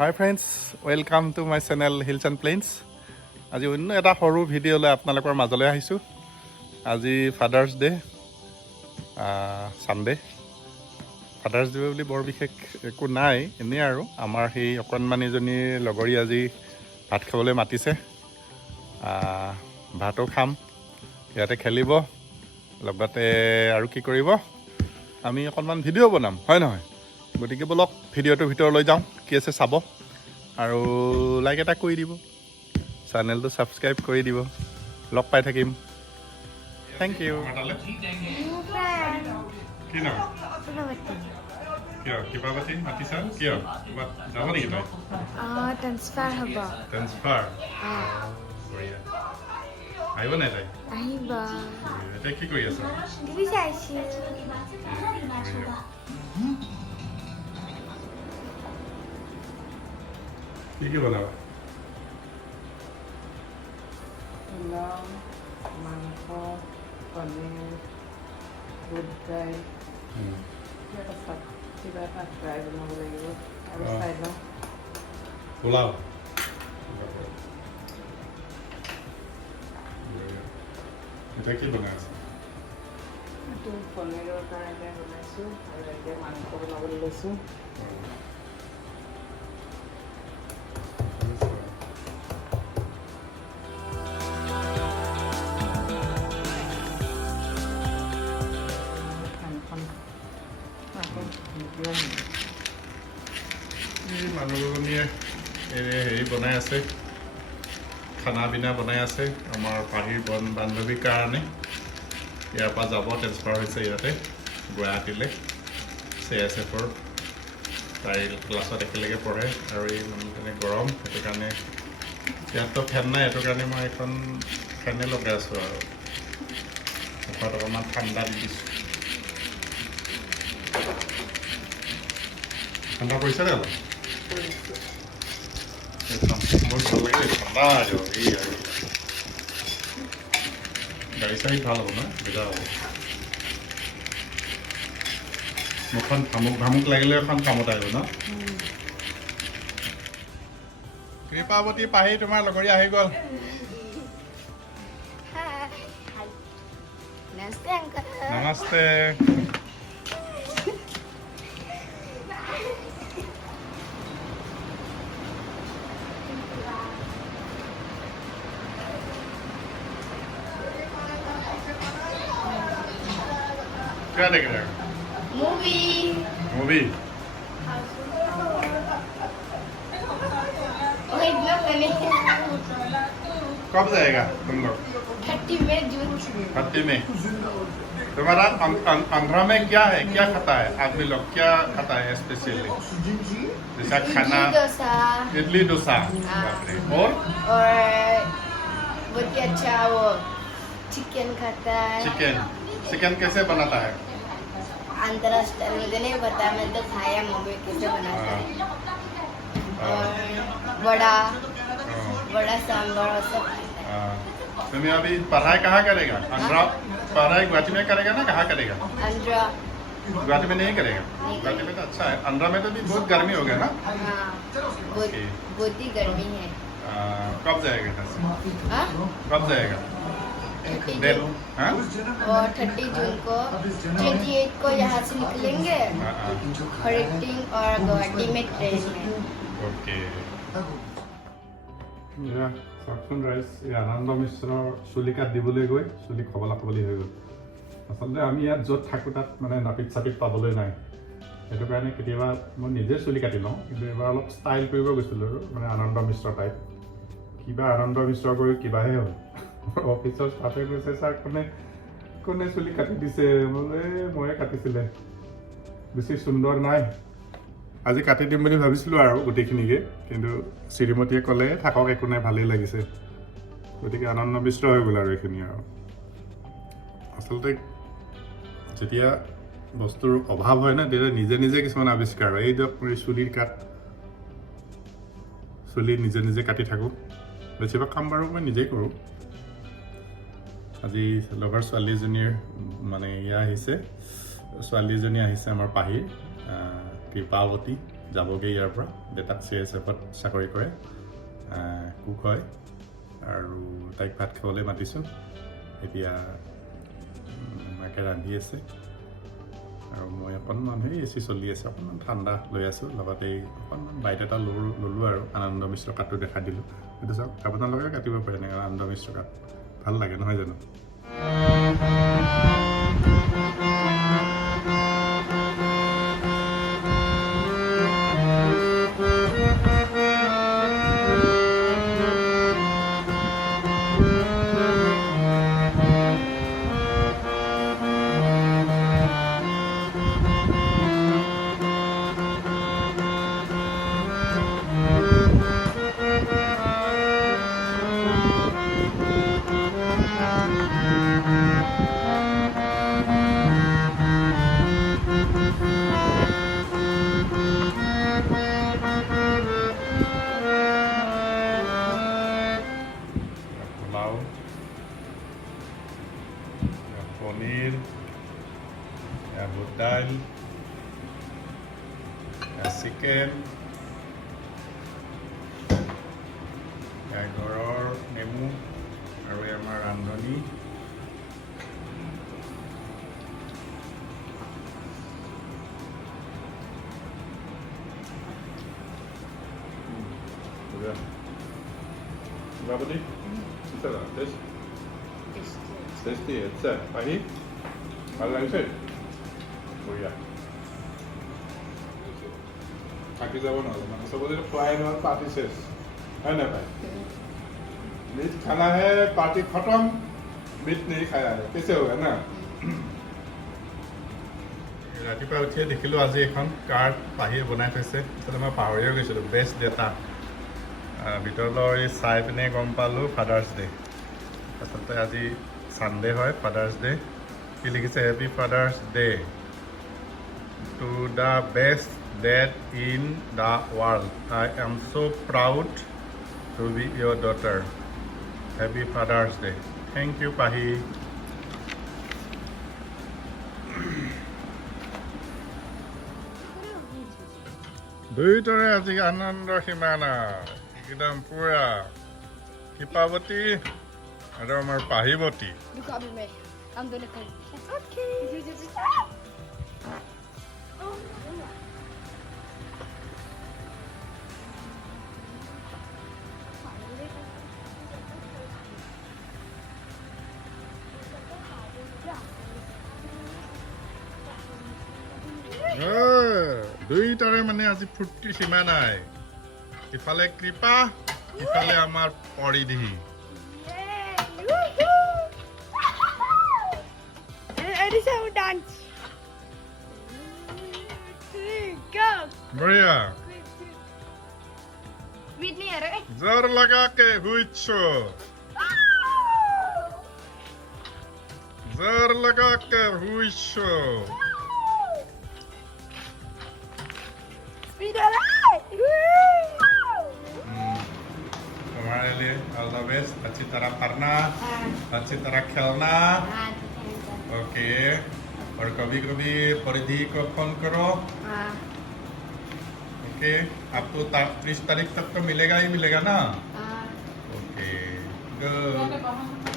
Hi friends, welcome to my channel Hills and Plains. আজি অন্য এটা সৰু ভিডিঅ' লৈ আপোনালোকৰ মাজলৈ আহিছোঁ। আজি father's day, Sunday. Father's day বুলি বৰ বিশেষ একো নাই, এনেই আৰু আমাৰ সেই অকণমানিজনীৰ লগৰী আজি ভাত খাবলৈ মাতিছে। ভাতো খাম, ইয়াতে খেলিব, লগতে আৰু কি কৰিব, আমি অকণমান ভিডিঅ' বনাম, হয় নহয়? গতিকে বলক ভিডিঅ'টোৰ ভিতৰলৈ যাওঁ, কি আছে চাব, আৰু লাইক এটা কৰি দিব, চেনেলটো ছাবস্ক্ৰাইব কৰি দিব। লগ পাই থাকিম। Thank you. কি নাম? কিয় কিবা পাতি মাতিছা? কিয় যাব নেকি তই? ট্ৰেন্সফাৰ হ'ব। ট্ৰেন্সফাৰ আহিব নাই তাই? আহিব। এতিয়া কি কৰি আছা? টিভি চাইছোঁ। কি বনাবা? পোলাও, মাংস, পনীৰ, বুট দাইল, কিবা এটা ফ্ৰাই বনাব লাগিব আৰু চাই লওঁ। পোলাও এতিয়া কি বনাই আছে? এইটো পনীৰৰ কাৰণে বনাইছোঁ আৰু এতিয়া মাংস বনাবলৈ লৈছোঁ। এই মানুহজনীয়ে হেৰি বনাই আছে, খানা পিনা বনাই আছে আমাৰ পাহিৰ বান্ধৱীৰ কাৰণে। ইয়াৰ পৰা যাব, ট্ৰেন্সফাৰ হৈছে ইয়াতে গুৱাহাটীলৈ CSFৰ। তাই ক্লাছত একেলগে পঢ়ে আৰু এই মানুহজনী গৰম, সেইটো কাৰণে ইয়াততো ফেন নাই, সেইটো কাৰণে মই এখন ফেনে লগাই আছোঁ আৰু মুখত অকণমান ঠাণ্ডা দি দিছোঁ। ঠাণ্ডা পৰিছে নে অলপ? মোৰ ভাল লাগে ঠাণ্ডা আৰু এই আৰু গাড়ী চাড়ী ভাল হ'ব ন, সুবিধা হ'ব। মুখখন ভামুক লাগিলে এখন কামত আহিব ন। কৃপাৱতী পাহি তোমাৰ লগৰী আহি গ'ল। নমস্তে অংকল। নমস্তে। क्या देख रहे हो? मूवी। मूवी? कब जाएगा तुम लोग? 30 में जून। 30 में। तुम्हारा आंध्रा में क्या है, क्या खाता है आदमी लोग, क्या खाता है स्पेशली? जैसा खाना इडली डोसा इडली डोसा। हाँ। बाप रे। और बहुत ही अच्छा वो चिकन खाता है। चिकन कैसे बनाता है? आंध्रा स्टाइल मुझे नहीं पता, मैं तो खाया मम्मी कैसे बनाता है। और बड़ा सांभर और सब खाता है। तुम्हें अभी पढ़ाई कहाँ करेगा? आंध्रा पढ़ाई गुवाहाटी में करेगा ना, कहाँ करेगा? आंध्रा। गुवाहाटी में नहीं करेगा? गुवाहाटी में तो अच्छा है। आंध्रा में तो भी बहुत गर्मी हो गया ना। हाँ, Okay. बहुत ही गर्मी है। कब जाएगा यहाँ से? हाँ? कब जाएगा? 30 डेट? जून। हाँ? और 30 जून को 28 को यहाँ से निकलेंगे और 18 और गुवाहाटी में ट्रेन है। ओके। চাওকচোন ৰাইজ, এই আনন্দ মিশ্ৰৰ চুলি কাট দিবলৈ গৈ চুলি খবলা খবলি হৈ গ'ল। আচলতে আমি ইয়াত য'ত থাকোঁ তাত মানে নাপিত চাপিত পাবলৈ নাই, সেইটো কাৰণে কেতিয়াবা মই নিজে চুলি কাটি লওঁ, কিন্তু এইবাৰ অলপ ষ্টাইল কৰিব গৈছিলোঁ আৰু মানে আনন্দ মিশ্ৰ টাইপ। কিবা আনন্দ মিশ্ৰ কৰি কিবাহে হ'ল। অফিচৰ ষ্টাফে কৈছে, ছাৰ কোনে চুলি কাটি দিছে? বোলে ময়ে কাটিছিলে, বেছি সুন্দৰ নাই। আজি কাটি দিম বুলি ভাবিছিলোঁ আৰু গোটেইখিনিকে, কিন্তু শ্ৰীমতীয়ে ক'লে থাকক একো নাই, ভালেই লাগিছে। গতিকে আনন্দ মিশ্ৰ হৈ গ'ল আৰু এইখিনি আৰু। আচলতে যেতিয়া বস্তুৰ অভাৱ হয় না তেতিয়া নিজে নিজে কিছুমান আৱিষ্কাৰ হয় এই দিয়ক মই চুলি নিজে নিজে কাটি থাকোঁ বেছিভাগ কাম বাৰু মই নিজেই কৰোঁ আজি লগৰ ছোৱালী এজনীৰ মানে আহিছে ছোৱালী এজনী আহিছে আমাৰ পাহিৰ কৃপাৱতী যাবগৈ ইয়াৰ পৰা দেউতাক CSFত চাকৰি কৰে কুক হয় আৰু তাইক ভাত খাবলৈ মাতিছোঁ এতিয়া মাকে ৰান্ধি আছে আৰু মই অকণমান AC চলি আছে অকণমান ঠাণ্ডা লৈ আছোঁ লগতে অকণমান বাইট এটা ল'লোঁ আৰু আনন্দ মিশ্ৰ কাঠটো দেখাই দিলোঁ সেইটো চাওক আপোনালোকে কাটিব পাৰে এনেকৈ আনন্দ মিশ্ৰ কাঠ ভাল লাগে নহয় জানো পোলাও পনীৰ বুট দাইল চিকেন ঘৰৰ নেমু আৰু আমাৰ ৰান্ধনি Babadi? Sisara, tasty, it's Pahi? ভাল লাগিছে? বঢ়িয়া থাকি যাব নহ'লে মানে চবতে খোৱাই নহ'ল পাৰ্টি চেছ হয় নাই ভাই मीट खाना है पार्टी खत्म मीट नहीं खाया है कैसे होगा ना ৰাতিপুৱা উঠিয়ে দেখিলোঁ আজি এখন কাৰ্ড পাহিয়ে বনাই থৈছে তাৰপিছত মই পাহৰিয়ে গৈছিলোঁ বেষ্ট ডেটা ভিতৰলৈ চাই পিনে গম পালোঁ ফাদাৰ্ছ ডে আচলতে আজি ছানডে হয় ফাদাৰ্ছ ডে কি লিখিছে happy father's day to the best dad in the world I am so' proud to be your daughter happy father's day thank you পাহি দুয়োটাৰে আজি আনন্দৰ সীমা নাই একদম পুৰা কৃপাৱতী আৰু আমাৰ পাহিৱতী You copy me. I'm gonna cut it. Okay. দুয়োটাৰে মানে আজি ফূৰ্তিৰ সীমা নাই ইফালে কৃপা ইফালে আমাৰ পৰিধি Dance. 3, go. বঢ়িয়া Whitney, right? জোৰ লগাকে হুইছো জোৰ লগাকে হুইছো Speed alright. तुम्हारे लिए ऑल द बेस्ट अच्छी तरह पढ़ना अच्छी तरह खेलना ओके और कभी कभी परिधि को फोन करो ओके आपको 30 तारीख तक तो मिलेगा ही मिलेगा ना ओके गुड